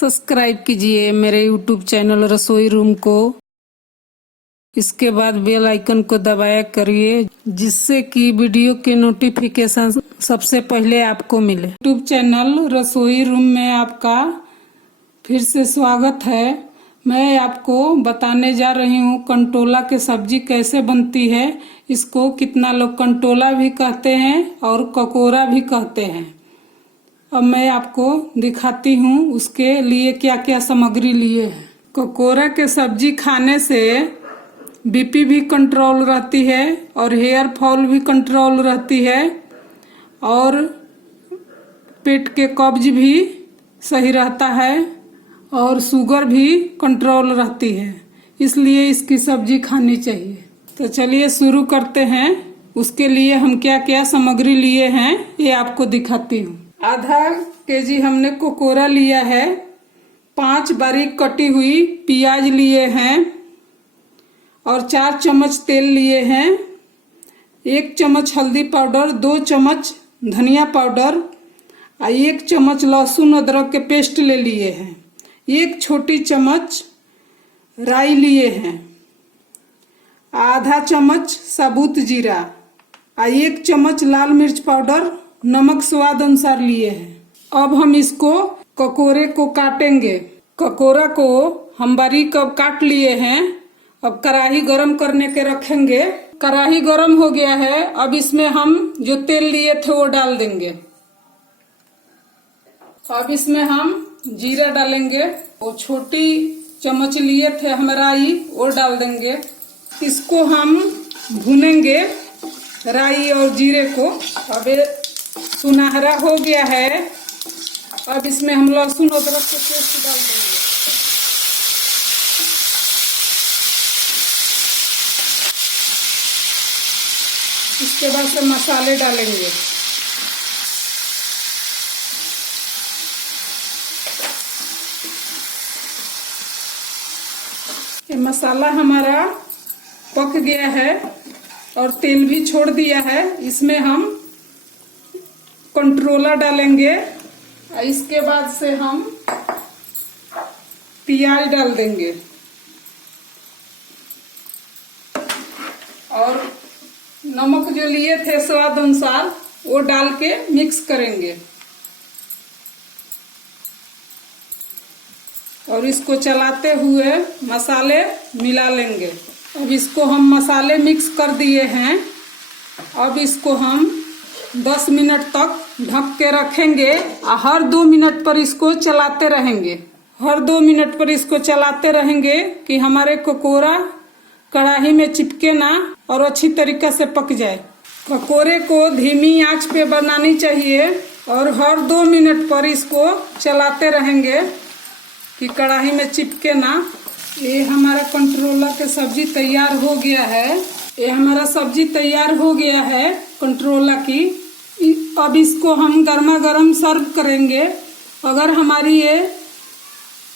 Subscribe कीजिए मेरे YouTube channel रसोई रूम को। इसके बाद बेल आइकन को दबाया करिए जिससे कि वीडियो के नोटिफिकेशन सबसे पहले आपको मिले। YouTube चैनल रसोई रूम में आपका फिर से स्वागत है। मैं आपको बताने जा रही हूँ कंटोला की सब्जी कैसे बनती है। इसको कितना लोग कंटोला भी कहते हैं और ककोरा भी कहते हैं। अब मैं आपको दिखाती हूँ उसके लिए क्या क्या सामग्री लिए हैं। ककोरा के सब्जी खाने से बीपी भी कंट्रोल रहती है और हेयर फॉल भी कंट्रोल रहती है और पेट के कब्ज भी सही रहता है और शुगर भी कंट्रोल रहती है, इसलिए इसकी सब्जी खानी चाहिए। तो चलिए शुरू करते हैं। उसके लिए हम क्या क्या सामग्री लिए हैं ये आपको दिखाती हूँ। आधा केजी हमने ककोरा लिया है, 5 बारीक कटी हुई प्याज लिए हैं और 4 चम्मच तेल लिए हैं, 1 चम्मच हल्दी पाउडर, 2 चम्मच धनिया पाउडर और 1 चम्मच लहसुन अदरक के पेस्ट ले लिए हैं, 1 छोटी चम्मच राई लिए हैं, आधा चम्मच साबुत जीरा और 1 चम्मच लाल मिर्च पाउडर, नमक स्वाद अनुसार लिए हैं। अब हम इसको ककोरे को काटेंगे। ककोरा को हम बारीक अब काट लिए हैं। अब कढ़ाई गरम करने के रखेंगे। कढ़ाई गरम हो गया है। अब इसमें हम जो तेल लिए थे वो डाल देंगे। अब इसमें हम जीरा डालेंगे, वो छोटी चम्मच लिए थे हम राई, वो डाल देंगे। इसको हम भूनेंगे राई और जीरे को। अब सुनहरा हो गया है। अब इसमें हम लहसुन अदरक के पेस्ट डाल देंगे। इसके बाद से मसाले डालेंगे। ये मसाला हमारा पक गया है और तेल भी छोड़ दिया है। इसमें हम कंट्रोला डालेंगे। इसके बाद से हम प्याज डाल देंगे और नमक जो लिए थे स्वाद अनुसार वो डाल के मिक्स करेंगे और इसको चलाते हुए मसाले मिला लेंगे। अब इसको हम मसाले मिक्स कर दिए हैं। अब इसको हम 10 मिनट तक ढक के रखेंगे और हर 2 मिनट पर इसको चलाते रहेंगे। हर 2 मिनट पर इसको चलाते रहेंगे कि हमारे ककोरा कढ़ाई में चिपके ना और अच्छी तरीके से पक जाए। ककोरे को धीमी आंच पे बनानी चाहिए और हर 2 मिनट पर इसको चलाते रहेंगे कि कढ़ाई में चिपके ना। ये हमारा कंट्रोला के सब्जी तैयार हो गया है। ये हमारा सब्जी तैयार हो गया है कंट्रोला की। अब इसको हम गर्मा गर्म सर्व करेंगे। अगर हमारी ये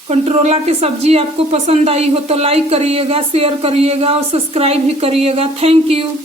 कंट्रोला की सब्जी आपको पसंद आई हो तो लाइक करिएगा, शेयर करिएगा और सब्सक्राइब भी करिएगा। Thank you.